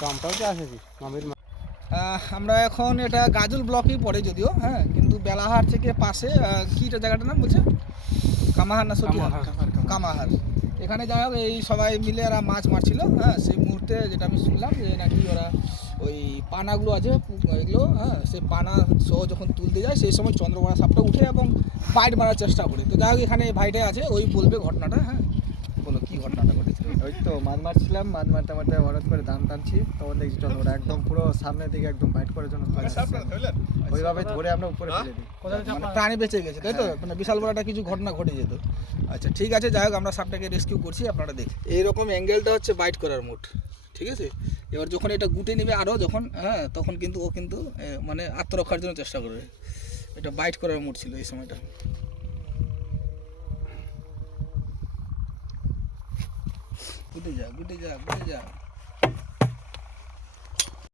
দামটাও মামির আমরা এখন এটা গাজল ব্লকেই পড়ে যদিও হ্যাঁ কিন্তু বেলাহার থেকে পাশে কীটা কিটা জায়গাটার নাম বলছে? কামাহার না সত্যি কামাহার। এখানে যাই হোক, এই সবাই মিলে এরা মাছ মারছিল হ্যাঁ সেই মুহূর্তে যেটা আমি শুনলাম যে নাকি ওরা ওই পানাগুলো আছে এগুলো হ্যাঁ সেই পানা সহ যখন তুলতে যায়, সেই সময় চন্দ্রকোনা সাপটা উঠে এবং বাইট মারার চেষ্টা করে। তো যাই হোক, এখানে ভাইটাই আছে, ওই বলবে ঘটনাটা হ্যাঁ বলো কি ঘটনাটা ঘটেছিল ওই তো মাছ মারছিলাম মাছ মারতে মারতে হঠাৎ করে ধান টানছি। তখন দেখছি চল ওরা একদম পুরো সামনের দিকে একদম বাইট করার জন্য ওইভাবে ধরে আমরা উপরে ফেলে দিই। মানে প্রাণী বেঁচে গেছে তাই তো? মানে বিশাল বড় একটা কিছু ঘটনা ঘটে যেত। আচ্ছা ঠিক আছে যাই হোক আমরা সাপটাকে রেস্কিউ করছি আপনারা দেখে এইরকম অ্যাঙ্গেলটা হচ্ছে বাইট করার মোট ঠিক আছে? এবার যখন এটা গুটে নেবে আরও যখন হ্যাঁ তখন কিন্তু ও কিন্তু মানে আত্মরক্ষার জন্য চেষ্টা করবে। এটা বাইট করার মুড ছিল এই সময়টা। গুটে যা গুটে যা গুটে যা